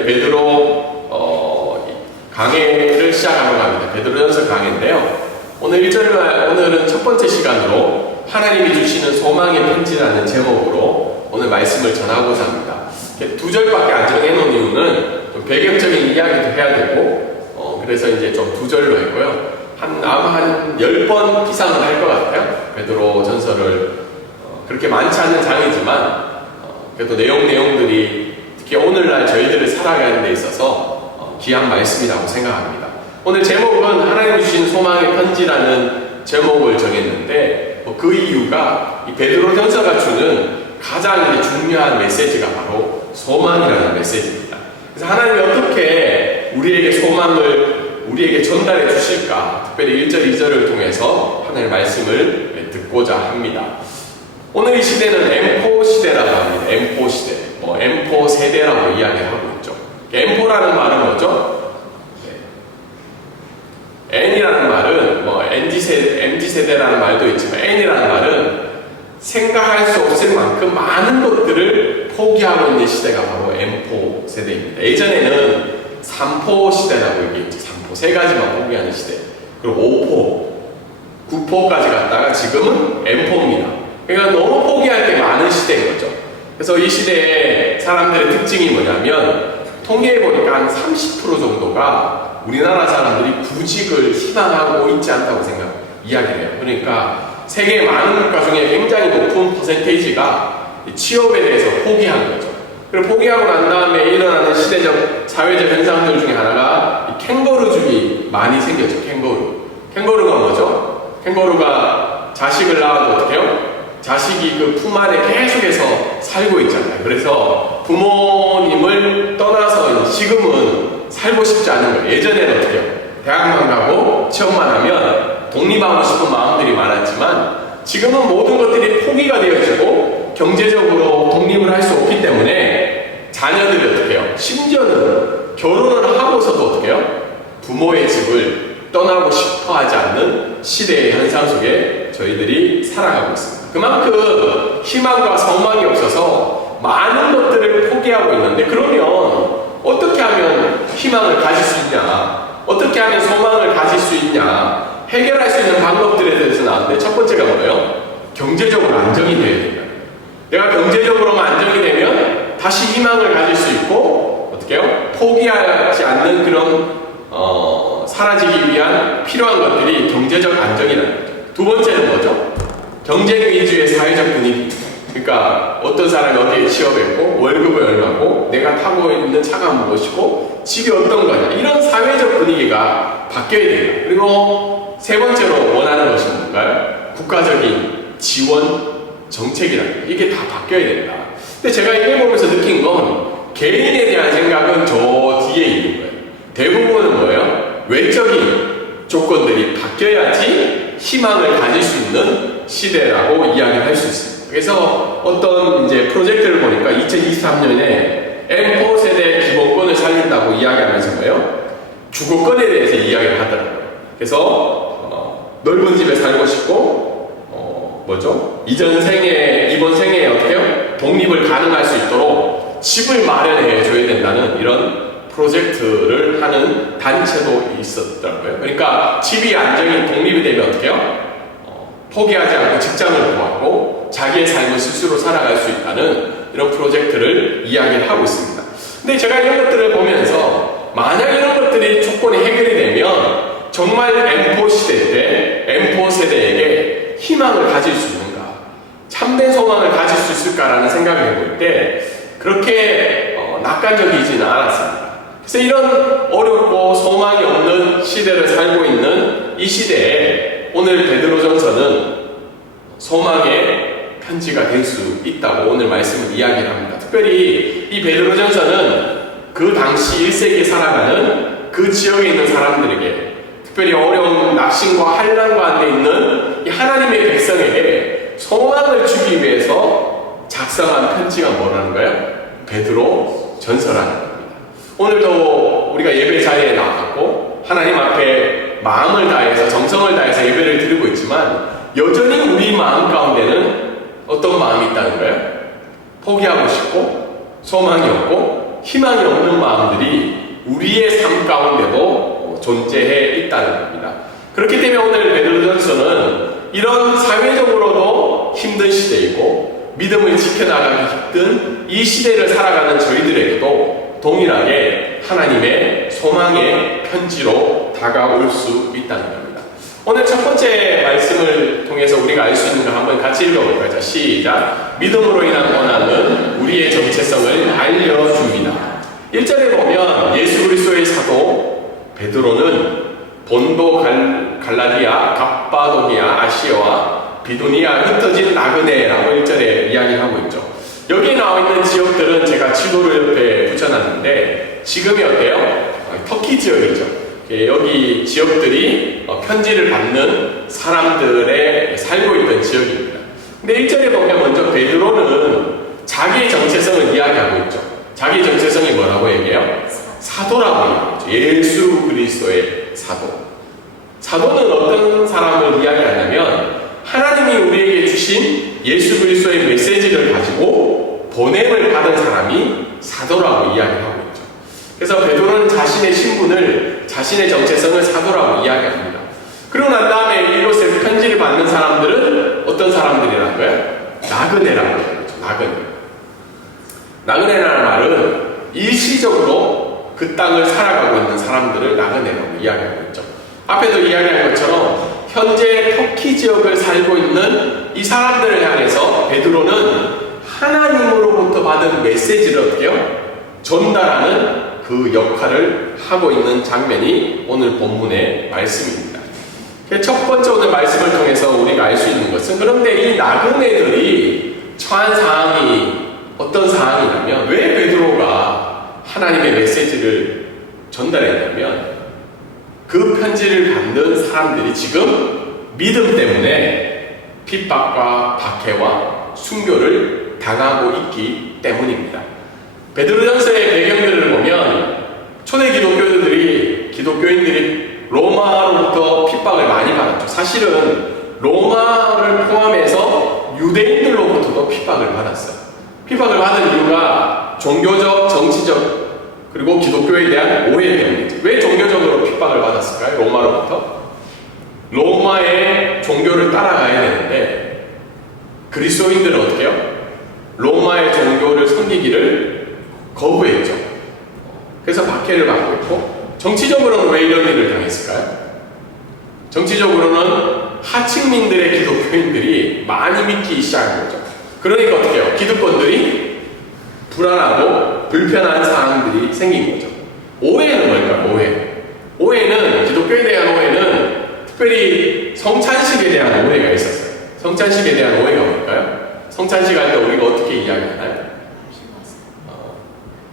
이제 베드로 강해를 시작하려고 합니다. 베드로전서 강해인데요. 오늘은 첫 번째 시간으로 하나님이 주시는 소망의 편지라는 제목으로 오늘 말씀을 전하고자 합니다. 두 절밖에 안 정해놓은 이유는 좀 배경적인 이야기도 해야 되고 그래서 이제 좀 두 절로 했고요. 아마 한 10번 이상은 할 것 같아요. 베드로 전서를 그렇게 많지 않은 장이지만 그래도 내용들이 특히 오늘날 저희들을 살아가는 데 있어서 귀한 말씀이라고 생각합니다. 오늘 제목은 하나님 주신 소망의 편지라는 제목을 정했는데 그 이유가 이 베드로 전서가 주는 가장 중요한 메시지가 바로 소망이라는 메시지입니다. 그래서 하나님이 어떻게 우리에게 소망을 우리에게 전달해 주실까? 특별히 1절, 2절을 통해서 하나님의 말씀을 듣고자 합니다. 오늘 이 시대는 M4 시대라고 합니다. M4 시대, M4 세대라고 이야기하고 있죠. M4라는 말은 뭐죠? N이라는 말은 MZ세대라는 말도 있지만 N이라는 말은 생각할 수 없을 만큼 많은 것들을 포기하고 있는 시대가 바로 M4 세대입니다. 예전에는 3포 시대라고 얘기했죠. 3포, 세 가지만 포기하는 시대. 그리고 5포, 9포까지 갔다가 지금은 M4입니다. 그러니까 너무 포기할 게 많은 시대인 거죠. 그래서 이 시대의 사람들의 특징이 뭐냐면 통계해보니까 한 30% 정도가 우리나라 사람들이 구직을 희망하고 있지 않다고 이야기를 해요. 그러니까 세계의 많은 국가 중에 굉장히 높은 퍼센테이지가 취업에 대해서 포기한 거죠. 그리고 포기하고 난 다음에 일어나는 시대적, 사회적 현상들 중에 하나가 캥거루족이 많이 생겼죠. 캥거루가 뭐죠? 캥거루가 자식을 낳아도 어떻게 해요? 자식이 그 품 안에 계속해서 살고 있잖아요. 그래서 부모님을 떠나서 지금은 살고 싶지 않은 거예요. 예전에는 어떻게 해요? 대학만 가고 취업만 하면 독립하고 싶은 마음들이 많았지만 지금은 모든 것들이 포기가 되어지고 경제적으로 독립을 할 수 없기 때문에 자녀들이 어떻게 해요? 심지어는 결혼을 하고서도 어떻게 해요? 부모의 집을 떠나고 싶어 하지 않는 시대의 현상 속에 저희들이 살아가고 있습니다. 그만큼 희망과 소망이 없어서 많은 것들을 포기하고 있는데 그러면 어떻게 하면 희망을 가질 수 있냐? 어떻게 하면 소망을 가질 수 있냐? 해결할 수 있는 방법들에 대해서 나왔는데 첫 번째가 뭐예요? 경제적으로 안정이 되어야 된다. 내가 경제적으로만 안정이 되면 다시 희망을 가질 수 있고 어떻게 해요? 포기하지 않는 그런 사라지기 위한 필요한 것들이 경제적 안정이라는 거죠. 두 번째는 뭐죠? 경쟁 위주의 사회적 분위기. 그러니까 어떤 사람이 어디에 취업했고 월급이 얼마고 내가 타고 있는 차가 무엇이고 집이 어떤 거냐 이런 사회적 분위기가 바뀌어야 돼요. 그리고 세 번째로 원하는 것이 뭔가요? 국가적인 지원 정책이라는 이게 다 바뀌어야 된다. 근데 제가 이걸 보면서 느낀 건 개인에 대한 생각은 저 뒤에 있는 거예요. 대부분은 뭐예요? 외적인 조건들이 바뀌어야지 희망을 가질 수 있는 시대라고 이야기를 할 수 있습니다. 그래서 어떤 이제 프로젝트를 보니까 2023년에 M4 세대 기본권을 살린다고 이야기하면서 뭐예요? 주거권에 대해서 이야기를 하더라고요. 그래서 넓은 집에 살고 싶고 이번 생에 어떻게 해요? 독립을 가능할 수 있도록 집을 마련해 줘야 된다는 이런 프로젝트를 하는 단체도 있었더라고요. 그러니까 집이 안정이 독립이 되면 어떻게 해요? 포기하지 않고 직장을 구하고 자기의 삶을 스스로 살아갈 수 있다는 이런 프로젝트를 이야기를 하고 있습니다. 근데 제가 이런 것들을 보면서 만약 이런 것들이 조건이 해결이 되면 정말 M4 시대 때 M4 세대에게 희망을 가질 수 있는가? 참된 소망을 가질 수 있을까라는 생각을 해볼 때 그렇게 낙관적이지는 않았습니다. 그래서 이런 어렵고 소망이 없는 시대를 살고 있는 이 시대에 오늘 베드로전서는 소망의 편지가 될 수 있다고 오늘 말씀을 이야기를 합니다. 특별히 이 베드로전서는 그 당시 1세기에 살아가는 그 지역에 있는 사람들에게 특별히 어려운 낙심과 환난 가운데 있는 이 하나님의 백성에게 소망을 주기 위해서 작성한 편지가 뭐라는 거예요? 베드로전서라는 겁니다. 오늘도 우리가 예배 자리에 나왔고 하나님 앞에 마음을 다해서 정성을 다해서 예배를 드리고 있지만 여전히 우리 마음 가운데는 어떤 마음이 있다는 거예요? 포기하고 싶고 소망이 없고 희망이 없는 마음들이 우리의 삶 가운데도 존재해 있다는 겁니다. 그렇기 때문에 오늘 베드로전서는 이런 사회적으로도 힘든 시대이고 믿음을 지켜나가기 힘든 이 시대를 살아가는 저희들에게도 동일하게 하나님의 소망의 편지로 다가올 수 있다는 겁니다. 오늘 첫 번째 말씀을 통해서 우리가 알 수 있는 거 한번 같이 읽어볼까요? 자, 시작. 믿음으로 인한 고난은 우리의 정체성을 알려줍니다. 1절에 보면 예수 그리스도의 사도 베드로는 본도, 갈라디아, 갑바도기아, 아시아와 비두니아, 흩어진 나그네라고 1절에 이야기하고 있죠. 여기 나와 있는 지역들은 제가 지도를 옆에 붙여놨는데 지금이 어때요? 터키 지역이죠. 여기 지역들이 편지를 받는 사람들의 살고 있던 지역입니다. 근데 1절에 보면 먼저 베드로는 자기의 정체성을 이야기하고 있죠. 자기의 정체성이 뭐라고 얘기해요? 사도라고 얘기하죠. 예수 그리스도의 사도. 사도는 어떤 사람을 이야기하냐면 하나님이 우리에게 주신 예수 그리스도의 메시지를 가지고 보냄을 받은 사람이 사도라고 이야기하고 있죠. 그래서 베드로는 자신의 신분을, 자신의 정체성을 사도라고 이야기합니다. 그러고 난 다음에 이곳에 편지를 받는 사람들은 어떤 사람들이라고요? 나그네라고 얘기하죠. 나그네. 나그네라는 말은 일시적으로 그 땅을 살아가고 있는 사람들을 나그네라고 이야기하고 있죠. 앞에도 이야기한 것처럼 현재 터키 지역을 살고 있는 이 사람들을 향해서 베드로는 하나님으로부터 받은 메시지를 어떻게요? 전달하는 그 역할을 하고 있는 장면이 오늘 본문의 말씀입니다. 첫 번째 오늘 말씀을 통해서 우리가 알 수 있는 것은 그런데 이 나그네들이 처한 상황이 어떤 상황이냐면 왜 베드로가 하나님의 메시지를 전달했냐면 그 편지를 받는 사람들이 지금 믿음 때문에 핍박과 박해와 순교를 당하고 있기 때문입니다. 베드로전서의 배경들을 보면 초대 기독교인들이 로마로부터 핍박을 많이 받았죠. 사실은 로마를 포함해서 유대인들로부터도 핍박을 받았어요. 핍박을 받은 이유가 종교적, 정치적, 그리고 기독교에 대한 오해 때문이죠. 왜 종교적으로 핍박을 받았을까요? 로마로부터? 로마의 종교를 따라가야 되는데 그리스도인들은 어떻게 해요? 로마의 종교를 섬기기를 거부했죠. 그래서 박해를 받고 있고 정치적으로는 왜 이런 일을 당했을까요? 정치적으로는 하층민들의 기독교인들이 많이 믿기 시작한 거죠. 그러니까 어떻게 해요? 기득권들이 불안하고 불편한 상황들이 생긴 거죠. 오해는 뭘까요? 오해는 기독교에 대한 오해는 특별히 성찬식에 대한 오해가 있었어요. 성찬식에 대한 오해가 뭘까요? 성찬식 할 때 우리가 어떻게 이야기하나요?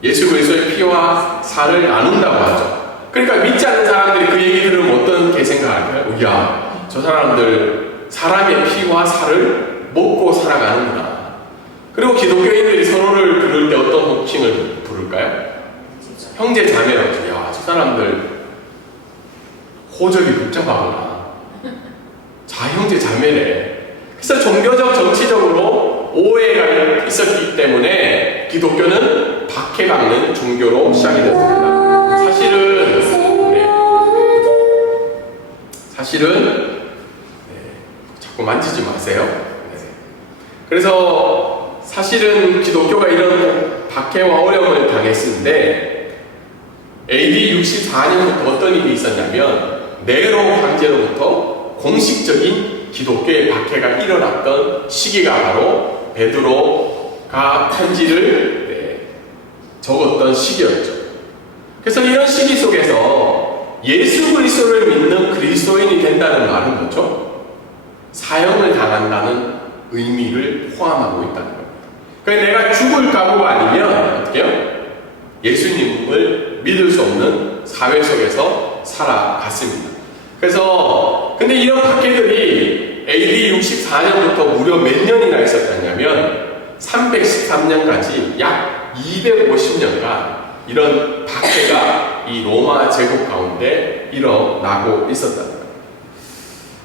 예수 그리스도의 피와 살을 나눈다고 하죠. 그러니까 믿지 않는 사람들이 그 얘기 들으면 어떻게 생각할까요? 이야, 저 사람들 사람의 피와 살을 먹고 살아가는구나. 그리고 기독교인들이 서로를 부를 때 어떤 호칭을 부를까요? 형제 자매라고 하죠. 야, 저 사람들 호적이 복잡하구나. 자, 형제 자매래. 그래서 종교적, 정치적으로 오해가 있었기 때문에 기독교는 박해받는 종교로 시작이 됐습니다. 사실은 자꾸 만지지 마세요. 그래서 사실은 기독교가 이런 박해와 어려움을 당했는데 AD 64년부터 어떤 일이 있었냐면 네로 황제로부터 공식적인 기독교의 박해가 일어났던 시기가 바로 베드로가 편지를 적었던 시기였죠. 그래서 이런 시기 속에서 예수 그리스도를 믿는 그리스도인이 된다는 말은 뭐죠? 사형을 당한다는 의미를 포함하고 있다는 겁니다. 그러니까 내가 죽을 각오가 아니면 어떻게 해요? 예수님을 믿을 수 없는 사회 속에서 살아갔습니다. 그래서 근데 이런 박해들이 AD 64년부터 무려 몇 년이나 있었다냐면 313년까지 약 250년간 이런 박해가 이 로마 제국 가운데 일어나고 있었다는 거예요.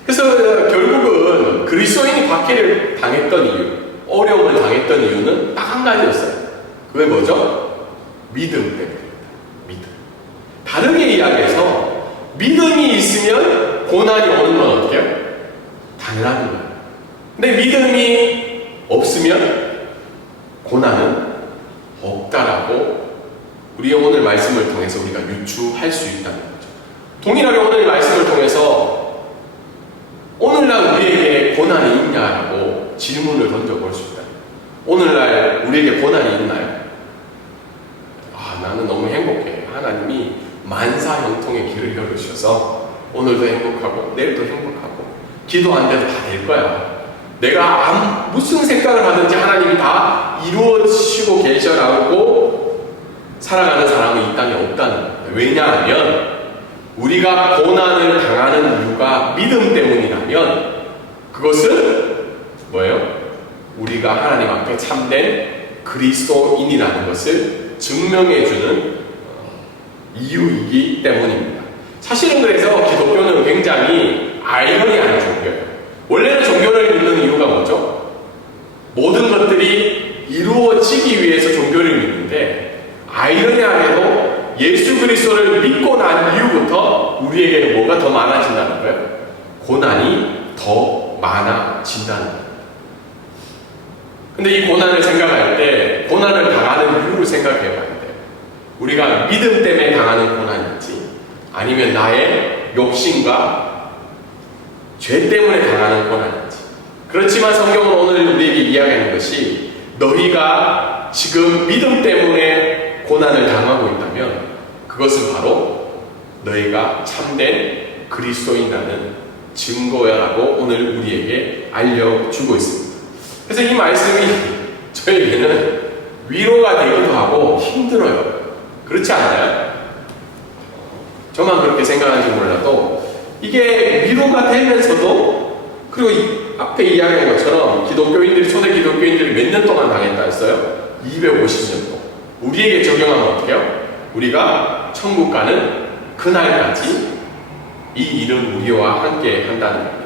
그래서 결국은 그리스도인이 박해를 당했던 이유, 어려움을 당했던 이유는 딱 한 가지였어요. 그게 뭐죠? 믿음 때문입니다. 믿음. 다르게 이야기해서 믿음이 있으면 고난이 오는 건 어떻게 해요? 당연한 거예요. 근데 믿음이 없으면 고난은 없다라고 우리의 오늘 말씀을 통해서 우리가 유추할 수 있다는 거죠. 동일하게 오늘 말씀을 통해서 오늘날 우리에게 고난이 있냐라고 질문을 던져볼 수 있다. 오늘날 우리에게 고난이 있나요? 나는 너무 행복해. 하나님이 만사형통의 길을 열으셔서 오늘도 행복하고 내일도 행복하고 기도 안 돼도 다 될 거야. 내가 무슨 생각을 하든지 하나님이 다 이루어지시고 계셔라고 살아가는 사람은 이 땅에 없다는 거예요. 왜냐하면 우리가 고난을 당하는 이유가 믿음 때문이라면 그것은 뭐예요? 우리가 하나님 앞에 참된 그리스도인이라는 것을 증명해주는 이유이기 때문입니다. 사실은 그래서 기독교는 굉장히 아이러니한 종교예요. 원래는 종교를 믿는 이유가 뭐죠? 모든 것들이 이루어지기 위해서 종교를 믿는데 아이러니하게도 예수 그리스도를 믿고 난 이후부터 우리에게 뭐가 더 많아진다는 거예요? 고난이 더 많아진다는 거예요. 근데 이 고난을 생각할 때 고난을 당하는 이유를 생각해 봐야 돼요. 우리가 믿음 때문에 당하는 고난인지 아니면 나의 욕심과 죄 때문에 당하는 고난인지. 그렇지만 성경은 오늘 우리에게 이야기하는 것이 너희가 지금 믿음 때문에 고난을 당하고 있다면 그것은 바로 너희가 참된 그리스도인이라는 증거야라고 오늘 우리에게 알려주고 있습니다. 그래서 이 말씀이 저에게는 위로가 되기도 하고 힘들어요. 그렇지 않나요? 저만 그렇게 생각하는지 몰라도 이게 위로가 되면서도 그리고 앞에 이야기한 것처럼 기독교인들이 초대 기독교인들이 몇 년 동안 당했다 했어요? 250년 동안. 우리에게 적용하면 어떻게 해요? 우리가 천국 가는 그날까지 이 일은 우리와 함께 한다는 겁니다.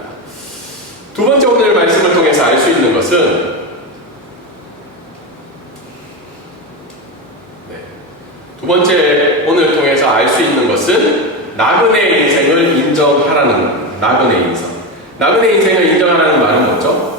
두 번째 오늘 말씀을 통해서 알 수 있는 것은 두 번째 오늘 통해서 알 수 있는 것은 나그네 인생을 인정하라는 겁니다. 나그네 인생. 나그네 인생을 인정하라는 말은 뭐죠?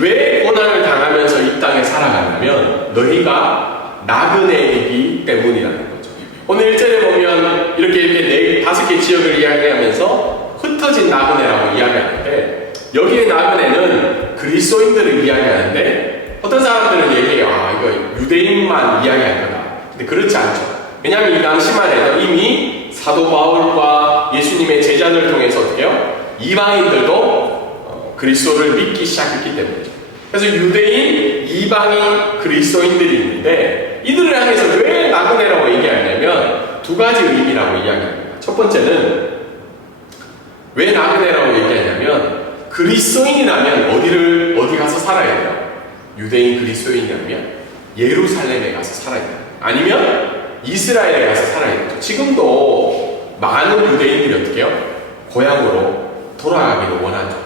왜 고난을 당하면서 이 땅에 살아가냐면 너희가 나그네이기 때문이라는 거죠. 오늘 1절에 보면 이렇게 5개 지역을 이야기하면서 흩어진 나그네라고 이야기하는데 여기에 나그네는 그리스도인들을 이야기하는데 어떤 사람들은 얘기해요. 이거 유대인만 이야기할 거다. 근데 그렇지 않죠. 왜냐하면 이 당시만 해도 이미 사도 바울과 예수님의 제자들을 통해서 어떻게 해요? 이방인들도 그리스도를 믿기 시작했기 때문이죠. 그래서 유대인, 이방인, 그리스도인들이 있는데 이들을 향해서 왜 나그네라고 얘기하냐면 두 가지 의미라고 이야기합니다. 첫 번째는 왜 나그네라고 얘기하냐면 그리스도인이라면 어디 가서 살아야 돼요? 유대인 그리스도인이라면 예루살렘에 가서 살아야 돼요. 아니면 이스라엘에 가서 살아야 되죠. 지금도 많은 유대인들이 어떻게 해요? 고향으로 돌아가기를 원하죠.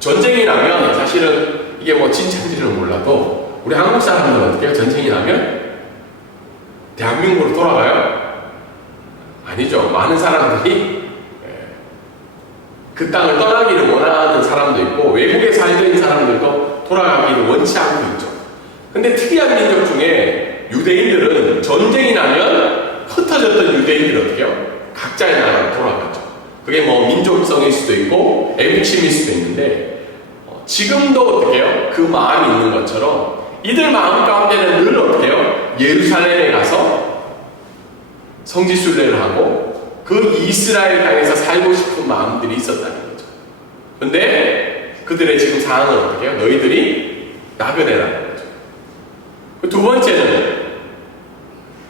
전쟁이 나면 사실은 이게 뭐 진짜인지는 몰라도 우리 한국 사람들은 어떻게 해요? 전쟁이 나면 대한민국으로 돌아가요? 아니죠. 많은 사람들이 그 땅을 떠나기를 원하는 사람도 있고 외국에 살던 사람들도 돌아가기를 원치 않고 있죠. 근데 특이한 민족 중에 유대인들은 전쟁이 나면 흩어졌던 유대인들이 어떻게 해요? 각자의 나라로 돌아가죠. 그게 뭐 민족성일 수도 있고 애국심일 수도 있는데 지금도 어떻게 해요? 그 마음이 있는 것처럼 이들 마음 가운데는 늘 어떻게 해요? 예루살렘에 가서 성지순례를 하고 그 이스라엘 땅에서 살고 싶은 마음들이 있었다는 거죠. 근데 그들의 지금 상황은 어떻게 해요? 너희들이 나그네라는 거죠. 두 번째는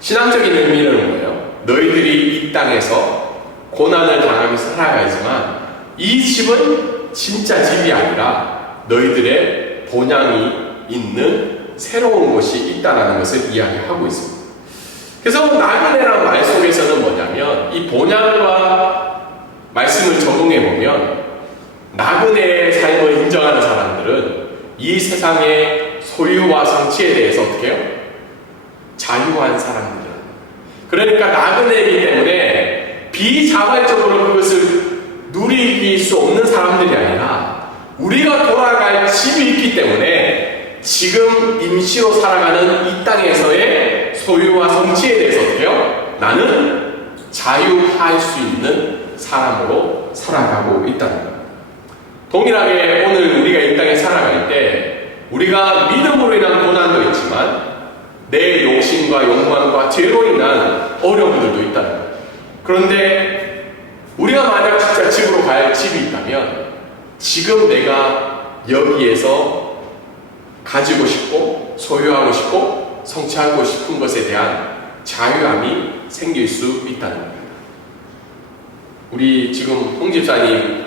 신앙적인 의미는 뭐예요? 너희들이 이 땅에서 고난을 당하면서 살아가지만 이 집은 진짜 집이 아니라 너희들의 본향이 있는 새로운 곳이 있다는 것을 이야기하고 있습니다. 그래서 나그네라는 말 속에서는 뭐냐면 이 본향과 말씀을 적용해보면 나그네의 삶을 인정하는 사람들은 이 세상의 소유와 성취에 대해서 어떻게 해요? 자유한 사람들이라는 거죠. 그러니까 나그네이기 때문에 비자발적으로 그것을 누릴 수 없는 사람들이 아니라 우리가 돌아갈 집이 있기 때문에 지금 임시로 살아가는 이 땅에서의 소유와 성취에 대해서 어때요? 나는 자유할 수 있는 사람으로 살아가고 있다는 거예요. 동일하게 오늘 우리가 이 땅에 살아갈 때 우리가 믿음으로 인한 고난도 있지만 내 욕심과 욕망과 죄로 인한 어려움들도 있다는 거예요. 그런데 우리가 만약 진짜 집으로 갈 집이 있다면 지금 내가 여기에서 가지고 싶고 소유하고 싶고 성취하고 싶은 것에 대한 자유함이 생길 수 있다는 겁니다. 우리 지금 홍 집사님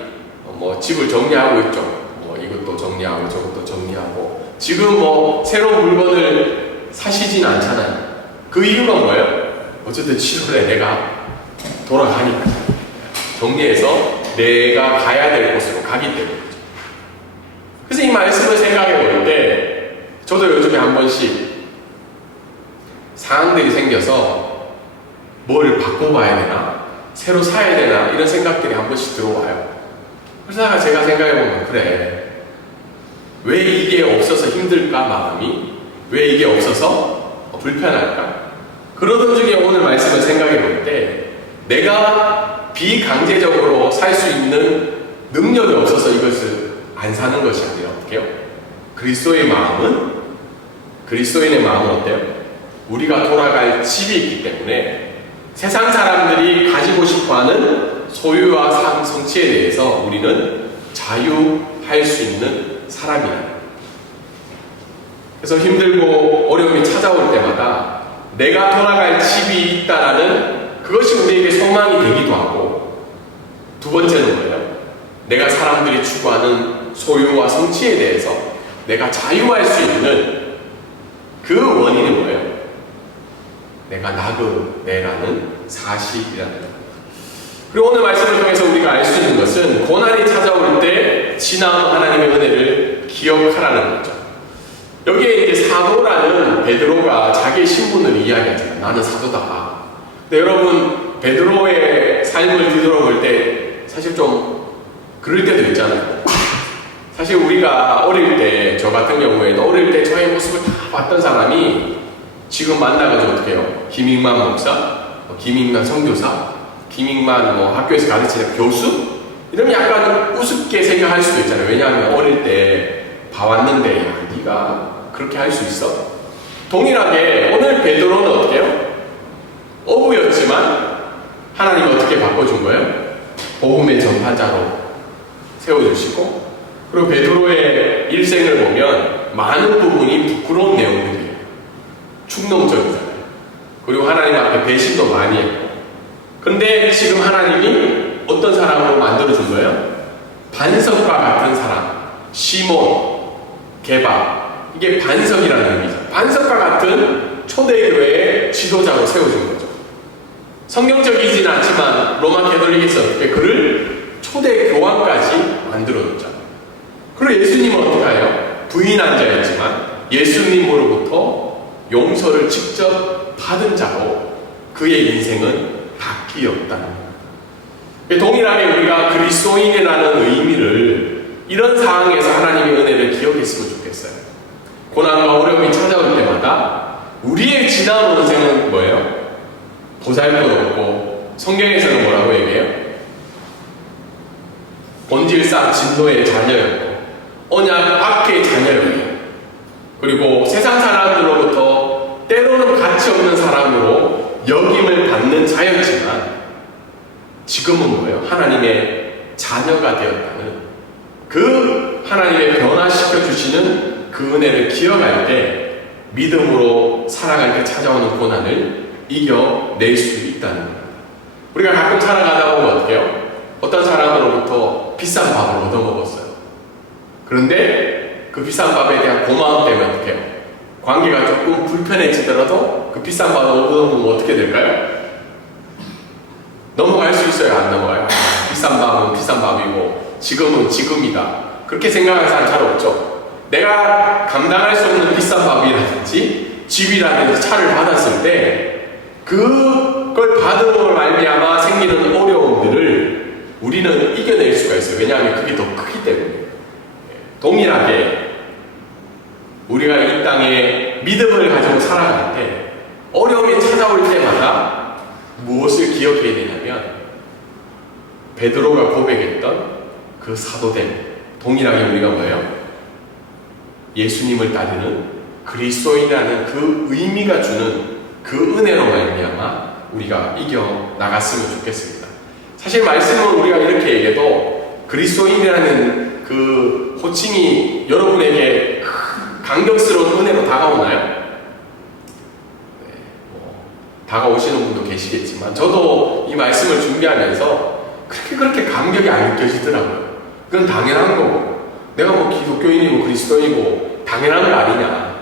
집을 정리하고 있죠. 이것도 정리하고 저것도 정리하고 지금 새로운 물건을 사시진 않잖아요. 그 이유가 뭐예요? 어쨌든 7월에 내가 돌아가니까 정리해서 내가 가야 될 곳으로 가기 때문이죠. 그래서 이 말씀을 생각해 볼 때 저도 요즘에 한 번씩 상황들이 생겨서 뭘 바꿔봐야 되나 새로 사야 되나 이런 생각들이 한 번씩 들어와요. 그래서 제가 생각해보면 그래 왜 이게 없어서 힘들까 마음이 왜 이게 없어서 불편할까 그러던 중에 오늘 말씀을 생각해볼 때 내가 비강제적으로 살 수 있는 능력이 없어서 이것을 안 사는 것이 아니라 어떻게 해요? 그리스도인의 마음은 어때요? 우리가 돌아갈 집이 있기 때문에 세상 사람들이 가지고 싶어하는 소유와 성취에 대해서 우리는 자유할 수 있는 사람이라. 그래서 힘들고 어려움이 찾아올 때마다 내가 돌아갈 집이 있다라는 그것이 우리에게 소망이 되기도 하고, 두 번째는 뭐예요? 내가 사람들이 추구하는 소유와 성취에 대해서 내가 자유할 수 있는 그 원인은 뭐예요? 내가 나그네라는 사실이라는 거예요. 그리고 오늘 말씀을 통해서 우리가 알 수 있는 것은 고난이 찾아올 때 지나온 하나님의 은혜를 기억하라는 거죠. 여기에 이제 사도라는 베드로가 자기의 신분을 이야기하잖아요. 나는 사도다. 근데 여러분 베드로의 삶을 뒤돌아볼 때 사실 좀 그럴 때도 있잖아요. 사실 우리가 어릴 때, 저 같은 경우에도 어릴 때 저의 모습을 다 봤던 사람이 지금 만나가지고 어떻게 해요? 김익만 목사, 김익만 선교사, 김익만 학교에서 가르치는 교수? 이러면 약간 우습게 생각할 수도 있잖아요. 왜냐하면 어릴 때 봐왔는데 야, 네가 그렇게 할 수 있어? 동일하게 오늘 베드로는 어떻게 해요? 어부였지만 하나님이 어떻게 바꿔준 거예요? 복음의 전파자로 세워주시고, 그리고 베드로의 일생을 보면 많은 부분이 부끄러운 내용들이에요. 충동적이잖아요. 그리고 하나님 앞에 배신도 많이 했고, 근데 지금 하나님이 어떤 사람으로 만들어준 거예요? 반석과 같은 사람, 시몬, 게바, 이게 반석이라는 의미죠. 반석과 같은 초대교회의 지도자로 세워준 거죠. 성경적이진 않지만 로마 캐톨릭에서 어떻게 그를 초대 교황까지 만들어줬잖아요. 그리고 예수님은 어떻게 해요? 부인한 자였지만 예수님으로부터 용서를 직접 받은 자로 그의 인생은 바뀌었다는 거예요. 동일하게 우리가 그리스도인이라는 의미를 이런 상황에서 하나님의 은혜를 기억했으면 좋겠어요. 고난과 어려움이 찾아올 때마다 우리의 지나온 인생은 뭐예요? 보잘것없고, 성경에서는 뭐라고 얘기해요? 본질상 진노의 자녀였고 언약 밖의 자녀였고, 그리고 세상 사람들로부터 때로는 가치 없는 사람으로 여김을 받는 자였지만 지금은 뭐예요? 하나님의 자녀가 되었다는 그 하나님의 변화시켜 주시는 그 은혜를 기억할 때 믿음으로 살아갈 때 찾아오는 고난을 이겨낼 수 있다는 거예요. 우리가 가끔 살아가다 보면 어떻게 해요? 어떤 사람으로부터 비싼 밥을 얻어먹었어요. 그런데 그 비싼 밥에 대한 고마움 때문에 어떻게 해요? 관계가 조금 불편해지더라도 그 비싼 밥을 얻어먹으면 어떻게 될까요? 넘어갈 수 있어요? 안 넘어가요? 비싼 밥은 비싼 밥이고 지금은 지금이다. 그렇게 생각하는 사람 잘 없죠. 내가 감당할 수 없는 비싼 밥이라든지 집이라든지 차를 받았을 때 그 그걸 받음으로 말미암아 생기는 어려움들을 우리는 이겨낼 수가 있어요. 왜냐하면 그게 더 크기 때문에. 동일하게 우리가 이 땅에 믿음을 가지고 살아갈 때 어려움이 찾아올 때마다 무엇을 기억해야 되냐면 베드로가 고백했던 그 사도됨, 동일하게 우리가 뭐예요? 예수님을 따르는 그리스도인이라는 그 의미가 주는 그 은혜로 말미암아 우리가 이겨 나갔으면 좋겠습니다. 사실 말씀은 우리가 이렇게 얘기해도 그리스도인이라는 그 호칭이 여러분에게 강력스러운 은혜로 다가오나요? 다가오시는 분도 계시겠지만 저도 이 말씀을 준비하면서 그렇게 감격이 안 느껴지더라고요. 그건 당연한 거고 내가 뭐 기독교인이고 그리스도인이고 당연한 거 아니냐.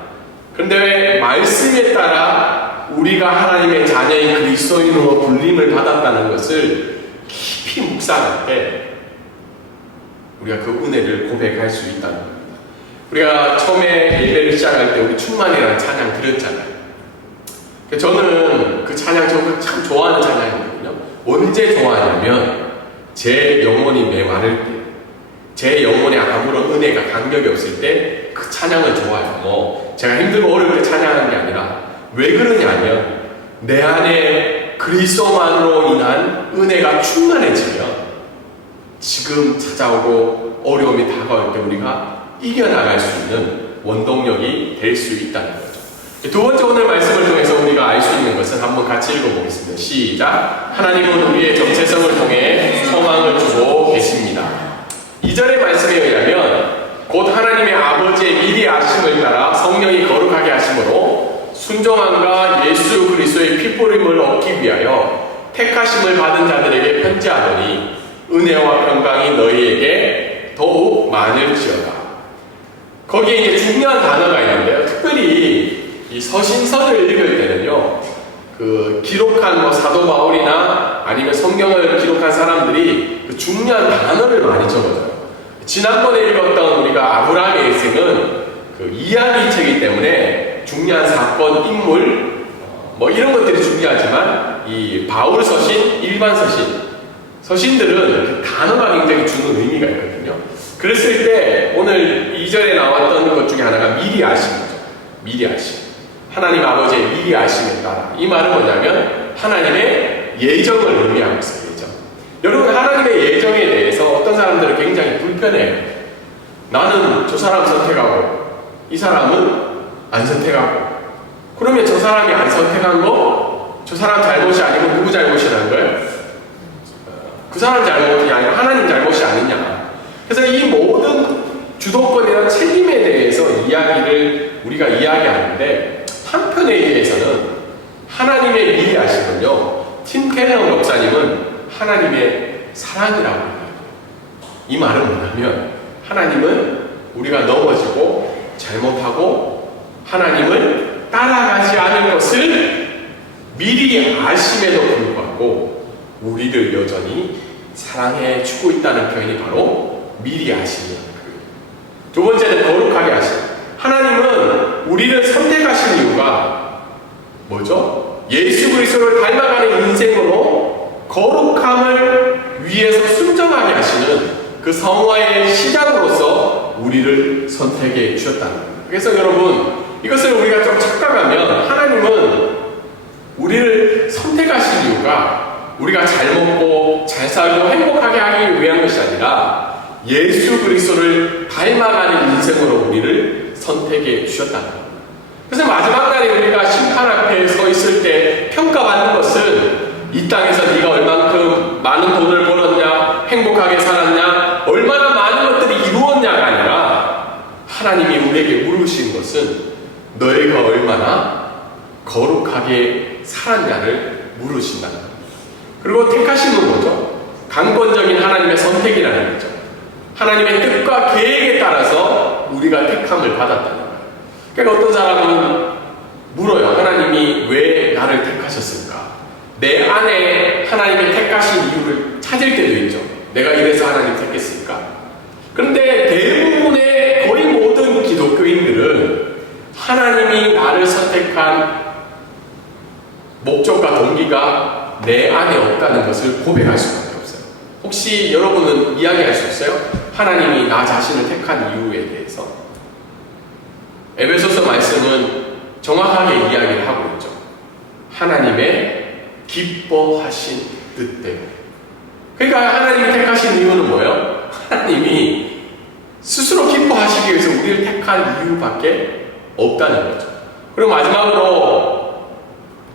그런데 왜 말씀에 따라 우리가 하나님의 자녀인 그리스도인으로 불림을 받았다는 것을 깊이 묵상할 때 우리가 그 은혜를 고백할 수 있다는 겁니다. 우리가 처음에 예배를 시작할 때 우리 충만이라는 찬양 드렸잖아요. 저는 그 찬양 저는 참 좋아하는 찬양이거든요. 언제 좋아하냐면 제 영혼이 메마를 때, 제 영혼에 아무런 은혜가 간격이 없을 때 그 찬양을 좋아해요. 제가 힘들고 어려울 때 찬양하는 게 아니라 왜 그러냐면 내 안에 그리스도만으로 인한 은혜가 충만해지면 지금 찾아오고 어려움이 다가올 때 우리가 이겨나갈 수 있는 원동력이 될 수 있다는 거죠. 두 번째 오늘 말씀을 통해서 우리가 알 수 있는 것은 한번 같이 읽어보겠습니다. 시작. 하나님은 우리의 정체성을 통해 소망을 주고 계십니다. 2절의 말씀에 의하면 곧 하나님의 아버지의 미리 아심을 따라 성령이 거룩하게 하심으로 순종함과 예수 그리스도의 피뿌림을 얻기 위하여 택하심을 받은 자들에게 편지하노니 은혜와 평강이 너희에게 더욱 많을지어다. 거기에 이제 중요한 단어가 있는데요. 특별히 이 서신서를 읽을 때는요, 그 기록한 뭐 사도 바울이나 아니면 성경을 기록한 사람들이 그 중요한 단어를 많이 적어줘요. 지난번에 읽었던 우리가 아브라함의 일생은 그 이야기책이기 때문에 중요한 사건, 인물, 뭐 이런 것들이 중요하지만 이 바울 서신, 일반 서신들은 그 단어가 굉장히 주는 의미가 있거든요. 그랬을 때 오늘 2절에 나왔던 것 중에 하나가 미리 아심이죠. 미리 아심. 하나님 아버지의 미리 아심에 따라. 이 말은 뭐냐면 하나님의 예정을 의미하고 있어요. 예정. 여러분, 하나님의 예정에 대해서 어떤 사람들은 굉장히 불편해요. 나는 저 사람 선택하고 이 사람은 안 선택하고, 그러면 저 사람이 안 선택한 거 저 사람 잘못이 아니고 누구 잘못이라는 거예요? 그 사람 잘못이 아니라 하나님 잘못이 아니냐. 그래서 이 모든 주도권이나 책임에 대해서 이야기를 우리가 이야기하는데, 한편에 의해서는 하나님의 미리 아심은요, 팀 켈러 목사님은 하나님의 사랑이라고 해요. 이 말은 뭐냐면 하나님은 우리가 넘어지고 잘못하고 하나님을 따라가지 않을 것을 미리 아심에도 불구하고 우리를 여전히 사랑해 주고 있다는 표현이 바로 미리 아심이에요. 두 번째는 거룩하게 하심. 하나님은 우리를 선택하신 이유가 뭐죠? 예수 그리스도를 닮아가는 인생으로 거룩함을 위해서 순정하게 하시는 그 성화의 시작으로서 우리를 선택해 주셨다는 겁니다. 그래서 여러분, 이것을 우리가 좀 착각하면 하나님은 우리를 선택하신 이유가 우리가 잘 먹고 잘 살고 행복하게 하기 위한 것이 아니라 예수 그리스도를 닮아가는 인생으로 우리를 선택해 주셨다는 겁니다. 그래서 마지막 날에 우리가 심판 앞에 서 있을 때 평가받는 것은 이 땅에서 네가 얼만큼 많은 돈을 벌었냐, 행복하게 살았냐, 얼마나 많은 것들이 이루었냐가 아니라 하나님이 우리에게 물으신 것은 너희가 얼마나 거룩하게 살았냐를 물으신다는 겁니다. 그리고 택하심은 뭐죠? 강권적인 하나님의 선택이라는 거죠. 하나님의 뜻과 계획에 따라서 우리가 택함을 받았다는 거예요. 그러니까 어떤 사람은 물어요. 하나님이 왜 나를 택하셨을까? 내 안에 하나님의 택하신 이유를 찾을 때도 있죠. 내가 이래서 하나님 택했을까? 그런데 대부분의 거의 모든 기독교인들은 하나님이 나를 선택한 목적과 동기가 여러분은 이야기할 수 있어요? 하나님이 나 자신을 택한 이유에 대해서. 에베소서 말씀은 정확하게 이야기를 하고 있죠. 하나님의 기뻐하신 뜻대로. 그러니까 하나님이 택하신 이유는 뭐예요? 하나님이 스스로 기뻐하시기 위해서 우리를 택한 이유밖에 없다는 거죠. 그리고 마지막으로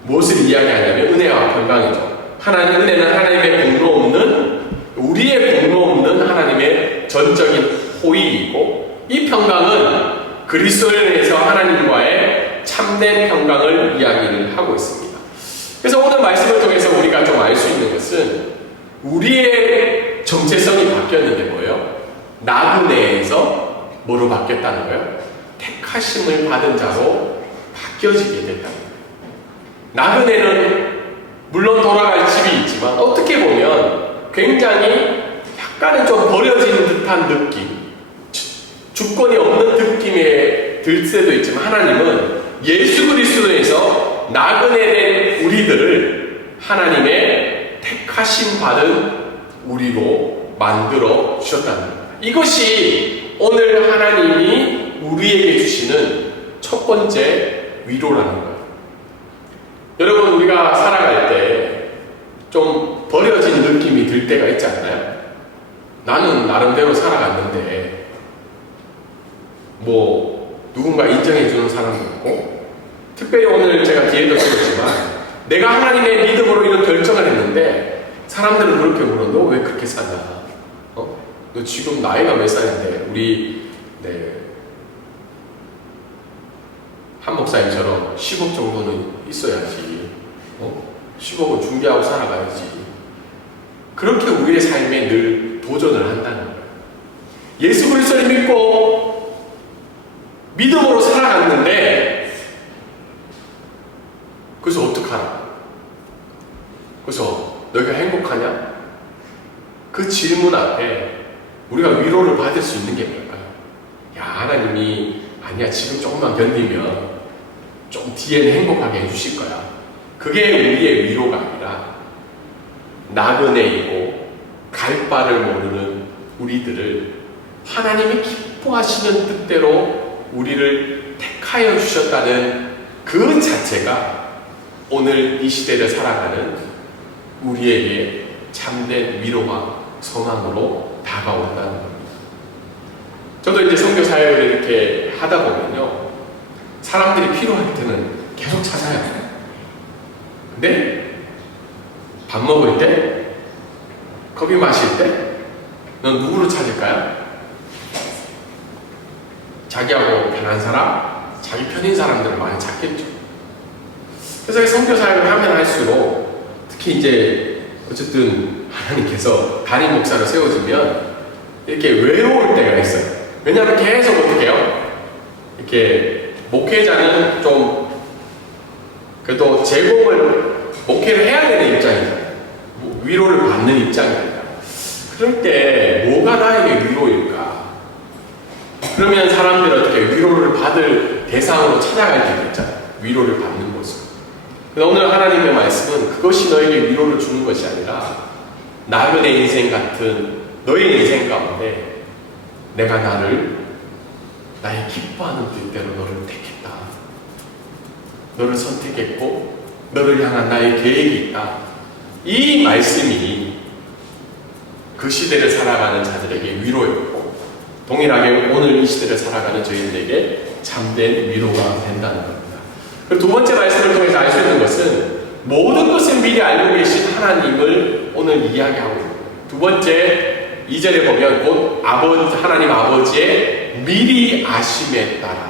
무엇을 이야기하냐면 은혜와 평강이죠. 은혜는 하나님의 공로 없는, 우리의 공로 없는 하나님의 전적인 호의이고, 이 평강은 그리스도인에서 하나님과의 참된 평강을 이야기를 하고 있습니다. 그래서 오늘 말씀을 통해서 우리가 좀 알 수 있는 것은 우리의 정체성이 바뀌었는데 뭐예요? 나그네에서 뭐로 바뀌었다는 거예요? 택하심을 받은 자로 바뀌어지게 됐다는 거예요. 나그네는 물론 돌아갈 집이 있지만 어떻게 보면 굉장히 약간은 좀 버려진 듯한 느낌, 주권이 없는 느낌에 들 때도 있지만 하나님은 예수 그리스도에서 나그네된 우리들을 하나님의 택하심 받은 우리로 만들어 주셨다는 겁니다. 이것이 오늘 하나님이 우리에게 주시는 첫 번째 위로라는 거예요. 여러분, 우리가 살아갈 때 좀 버려진 느낌이 들 때가 있지 않나요? 나는 나름대로 살아갔는데 누군가 인정해주는 사람도 있고, 특별히 오늘 제가 뒤에도 쓰였지만 내가 하나님의 믿음으로 이런 결정을 했는데 사람들은 그렇게 물어. 너 왜 그렇게 사냐? 너 지금 나이가 몇 살인데? 우리 한 목사님처럼 10억 정도는 있어야지. 10억을 준비하고 살아가야지. 그렇게 우리의 삶에 늘 도전을 한다는 거예요. 예수 그리스도를 믿고 믿음으로 살아갔는데 그래서 어떡하나? 그래서 너희가 행복하냐? 그 질문 앞에 우리가 위로를 받을 수 있는 게 뭘까요? 야, 하나님이 아니야, 지금 조금만 견디면 좀 뒤에는 행복하게 해주실 거야. 그게 우리의 위로가 아니라 나그네이고 갈 바를 모르는 우리들을 하나님이 기뻐하시는 뜻대로 우리를 택하여 주셨다는 그 자체가 오늘 이 시대를 살아가는 우리에게 참된 위로와 소망으로 다가온다는 겁니다. 저도 이제 선교 사역을 이렇게 하다 보면요, 사람들이 필요할 때는 계속 찾아요. 근데 밥 먹을 때, 커피 마실 때, 넌 누구를 찾을까요? 자기하고 편한 사람, 자기 편인 사람들을 많이 찾겠죠. 그래서 선교 사역을 하면 할수록, 특히 이제 어쨌든 하나님께서 담임 목사를 세워주면 이렇게 외로울 때가 있어요. 왜냐하면 계속 어떻게 해요? 이렇게 목회자는 좀 그래도 목회를 해야 되는 입장이잖아요. 위로를 받는 입장이니까. 그럴 때 뭐가 나에게 위로일까? 그러면 사람들이 어떻게 위로를 받을 대상으로 찾아갈 때도 있잖아요. 위로를 받는 모습. 그래서 오늘 하나님의 말씀은 그것이 너에게 위로를 주는 것이 아니라 나그네 인생 같은 너의 인생 가운데 내가 나의 기뻐하는 뜻대로 너를 택했다. 너를 선택했고 너를 향한 나의 계획이 있다. 이 말씀이 그 시대를 살아가는 자들에게 위로였고 동일하게 오늘 이 시대를 살아가는 저희들에게 참된 위로가 된다는 겁니다. 그리고 두 번째 말씀을 통해서 알 수 있는 것은 모든 것을 미리 알고 계신 하나님을 오늘 이야기하고 있는 거예요. 두 번째 2절에 보면 곧 하나님 아버지의 미리 아심에 따라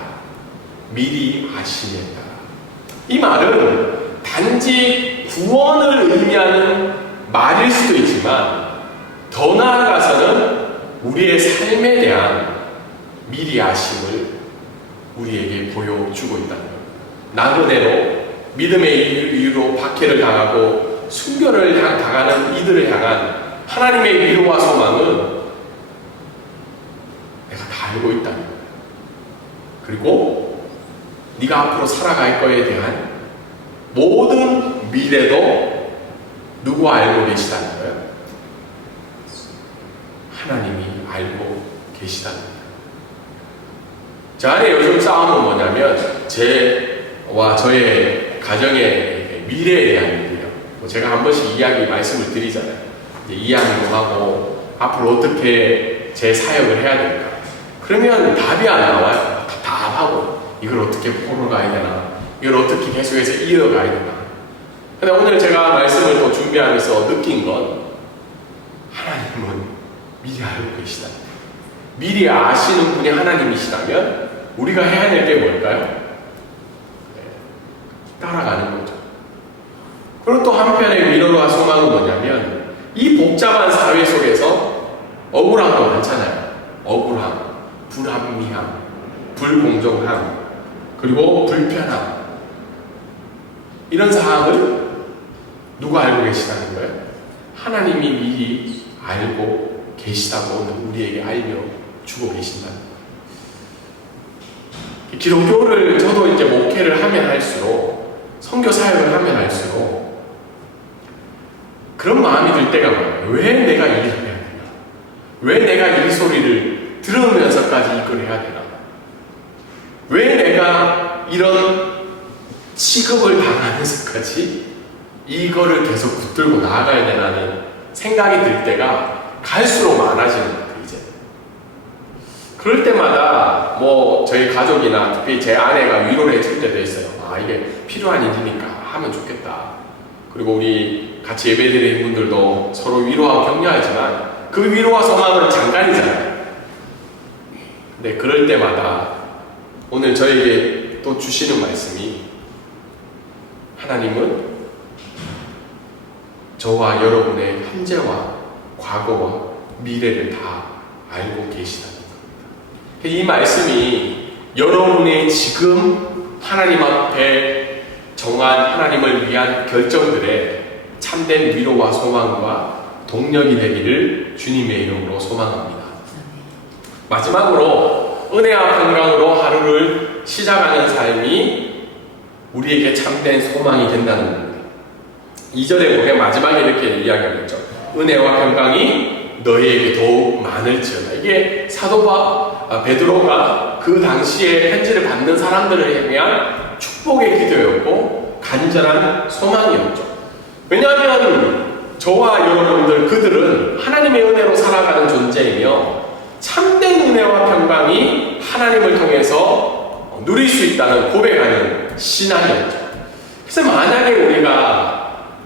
이 말은 단지 구원을 의미하는 말일 수도 있지만 더 나아가서는 우리의 삶에 대한 미리 아심을 우리에게 보여주고 있다는 겁니다. 나그네로 믿음의 이유로 박해를 당하고 순교를 당하는 이들을 향한 하나님의 위로와 소망은 내가 다 알고 있다는 거예요. 그리고 네가 앞으로 살아갈 거에 대한 모든 미래도 누구와 알고 계시다는 거예요? 하나님이 알고 계시다는 겁니다. 저 안에 요즘 싸움은 뭐냐면 저와 저의 가정의 미래에 대한 일이에요. 제가 한 번씩 말씀을 드리잖아요. 이야기도 하고 앞으로 어떻게 제 사역을 해야 될까. 그러면 답이 안 나와요. 답답하고 이걸 어떻게 풀어가야 되나, 이걸 어떻게 계속해서 이어가야 되나. 근데 오늘 제가 말씀을 또 준비하면서 느낀 건 하나님은 미리 알고 계시다. 미리 아시는 분이 하나님이시다면 우리가 해야 될 게 뭘까요? 따라가는 거죠. 그리고 또 한편의 위로와 소망은 뭐냐면 이 복잡한 사회 속에서 억울함도 많잖아요. 억울함, 불합리함, 불공정함, 그리고 불편함, 이런 사항을 누가 알고 계시다는 거예요? 하나님이 미리 알고 계시다고 오늘 우리에게 알려주고 계신다는 거예요. 기독교를 저도 이제 목회를 하면 할수록, 선교 사역을 하면 할수록 그런 마음이 들 때가 많아요. 왜 내가 일을 해야 되나? 왜 내가 이 소리를 들으면서까지 이걸 해야 되나? 왜 내가 이런 취급을 당하면서까지 이거를 계속 붙들고 나아가야 되나는 생각이 들 때가 갈수록 많아지는 것 같아요, 이제. 그럴 때마다 저희 가족이나 특히 제 아내가 위로를 해줄 때도 있어요. 이게 필요한 일이니까 하면 좋겠다. 그리고 우리 같이 예배드리는 분들도 서로 위로하고 격려하지만 그 위로와 소망은 잠깐이잖아요. 근데 그럴 때마다 오늘 저에게 또 주시는 말씀이, 하나님은 저와 여러분의 현재와 과거와 미래를 다 알고 계시다는 겁니다. 이 말씀이 여러분의 지금 하나님 앞에 정한 하나님을 위한 결정들에 참된 위로와 소망과 동력이 되기를 주님의 이름으로 소망합니다. 마지막으로 은혜와 평강으로 하루를 시작하는 삶이 우리에게 참된 소망이 된다는 겁니다. 2절에 보면 마지막에 이렇게 이야기하고 있죠. 은혜와 평강이 너희에게 더욱 많을지어다. 이게 사도 베드로가 그 당시에 편지를 받는 사람들을 향한 축복의 기도였고 간절한 소망이었죠. 왜냐하면 저와 여러분들, 그들은 하나님의 은혜로 살아가는 존재이며 참된 은혜와 평강이 하나님을 통해서 누릴 수 있다는 고백하는 신앙이었죠. 그래서 만약에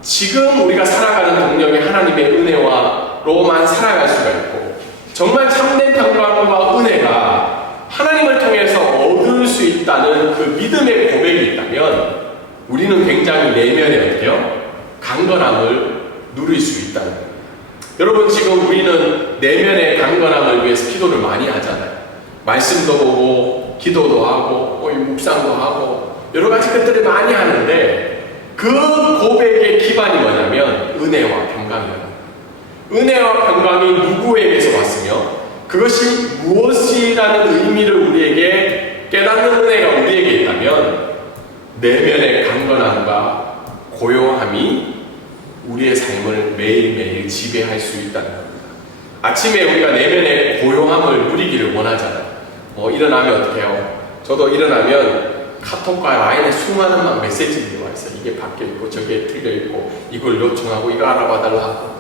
지금 우리가 살아가는 동력이 하나님의 은혜로만 살아갈 수가 있고, 정말 참된 평강과 은혜가 하나님을 통해서 얻을 수 있다는 그 믿음의 고백이 있다면 우리는 굉장히 내면에 어때요? 강건함을 누릴 수 있다는 겁니다. 여러분, 지금 우리는 내면의 강건함을 위해서 기도를 많이 하잖아요. 말씀도 보고 기도도 하고 묵상도 하고 여러 가지 것들을 많이 하는데, 그 고백의 기반이 뭐냐면 은혜와 평강이에요. 은혜와 평강이 누구에게서 왔으며 그것이 무엇이라는 의미를 우리에게 깨닫는 은혜가 우리에게 있다면 내면의 강건함과 고요함이 우리의 삶을 매일매일 지배할 수 있다는 겁니다. 아침에 우리가 내면의 고요함을 누리기를 원하잖아요. 일어나면 어떻게 해요? 저도 일어나면 카톡과 라인에 수많은 막 메시지들이 와 있어요. 이게 바뀌어 있고 저게 틀려 있고 이걸 요청하고 이거 알아봐 달라고.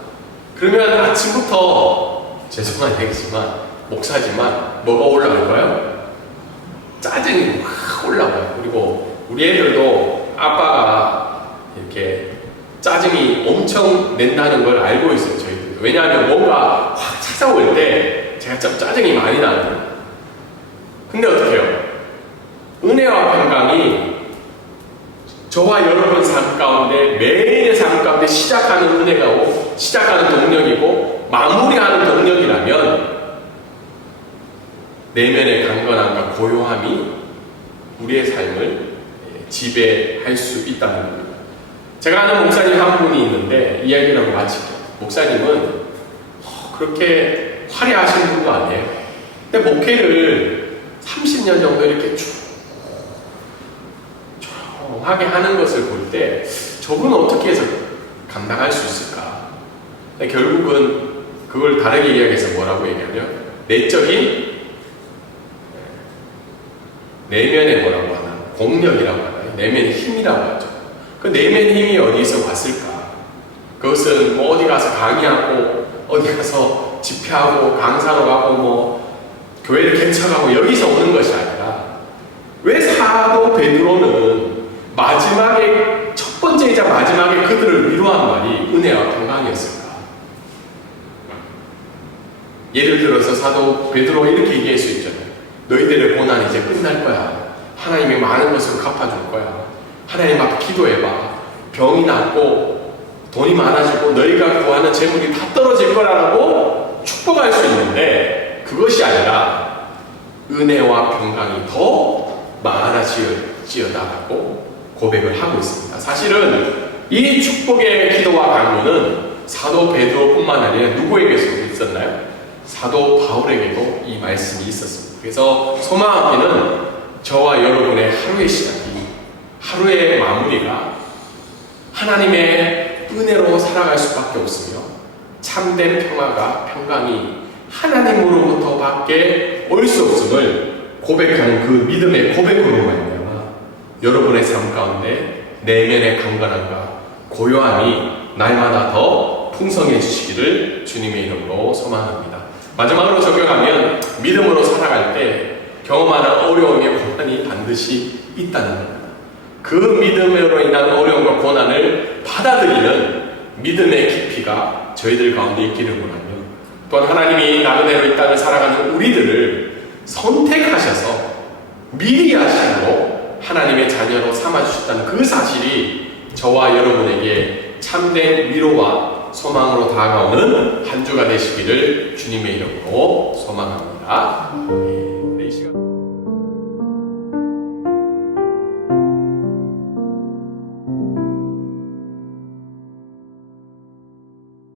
그러면 아침부터 죄송한 얘기지만 목사지만 뭐가 올라올까요? 짜증이 확 올라와요. 그리고 우리 애들도 아빠가 이렇게 짜증이 엄청 낸다는 걸 알고 있어요. 저희들. 왜냐하면 뭔가 확 찾아올 때 제가 좀 짜증이 많이 나거든요. 근데 어떻게 해요? 은혜와 평강이 저와 여러분 삶 가운데, 매일의 삶 가운데 시작하는 은혜가고 시작하는 동력이고 마무리하는 동력이라면 내면의 강건함과 고요함이 우리의 삶을 지배할 수 있다는 겁니다. 제가 아는 목사님 한 분이 있는데 이야기를 하고 마칠게요. 목사님은 그렇게 화려하신 분도 아니에요. 근데 목회를 30년 정도 이렇게 쭉 조용하게 하는 것을 볼 때 저분은 어떻게 해서 감당할 수 있을까? 근데 결국은 그걸 다르게 이야기해서 뭐라고 얘기하면 내적인 내면의 뭐라고 하나 공력이라고 하나 내면의 힘이라고 하죠. 그 내면의 힘이 어디서 왔을까? 그것은 뭐 어디 가서 강의하고 어디 가서 집회하고 강사로 가고 뭐 교회를 개척하고 여기서 오는 것이 아니라 왜 사도 베드로는 마지막에 첫 번째이자 마지막에 그들을 위로한 말이 은혜와 평강이었을까? 예를 들어서 사도 베드로가 이렇게 얘기할 수 있잖아요. 너희들의 고난이 이제 끝날 거야. 하나님이 많은 것으로 갚아줄 거야. 하나님 앞에 기도해봐. 병이 낫고 돈이 많아지고 너희가 구하는 재물이 다 떨어질 거라고 축복할 수 있는데 그것이 아니라 은혜와 평강이 더 많아지어다라고 고백을 하고 있습니다. 사실은 이 축복의 기도와 강구는 사도 베드로뿐만 아니라 누구에게도 있었나요? 사도 바울에게도 이 말씀이 있었습니다. 그래서 소망하기는 저와 여러분의 하루의 시작이 하루의 마무리가 하나님의 은혜로 살아갈 수밖에 없으며 참된 평화가 평강이 하나님으로부터밖에 올 수 없음을 고백하는 그 믿음의 고백으로 말미암아 여러분의 삶 가운데 내면의 강건함과 고요함이 날마다 더 풍성해지시기를 주님의 이름으로 소망합니다. 마지막으로 적용하면 믿음으로 살아갈 때 경험하는 어려움의 고난이 반드시 있다는 겁니다. 그 믿음으로 인한 어려움과 고난을 받아들이는 믿음의 깊이가 저희들 가운데 있기를 원하며 또한 하나님이 나그네로 이 땅을 살아가는 우리들을 선택하셔서 미리 하심으로 하나님의 자녀로 삼아주셨다는 그 사실이 저와 여러분에게 참된 위로와 소망으로 다가오는 한 주가 되시기를 주님의 이름으로 소망합니다.